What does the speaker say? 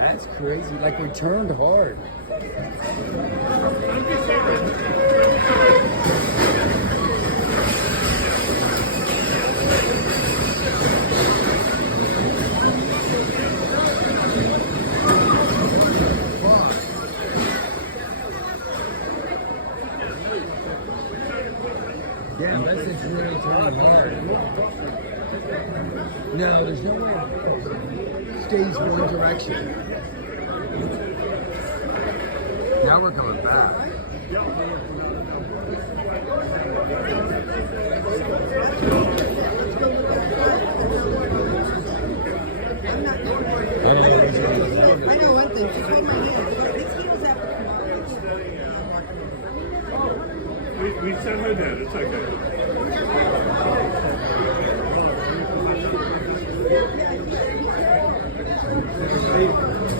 That's crazy. Like we turned hard. Yeah, unless it's really turning hard. No, there's no way it stays one direction. Now we're coming back. I know one thing. Just hold my hand. These heels have to come on. We sent her there. It's okay. Hey.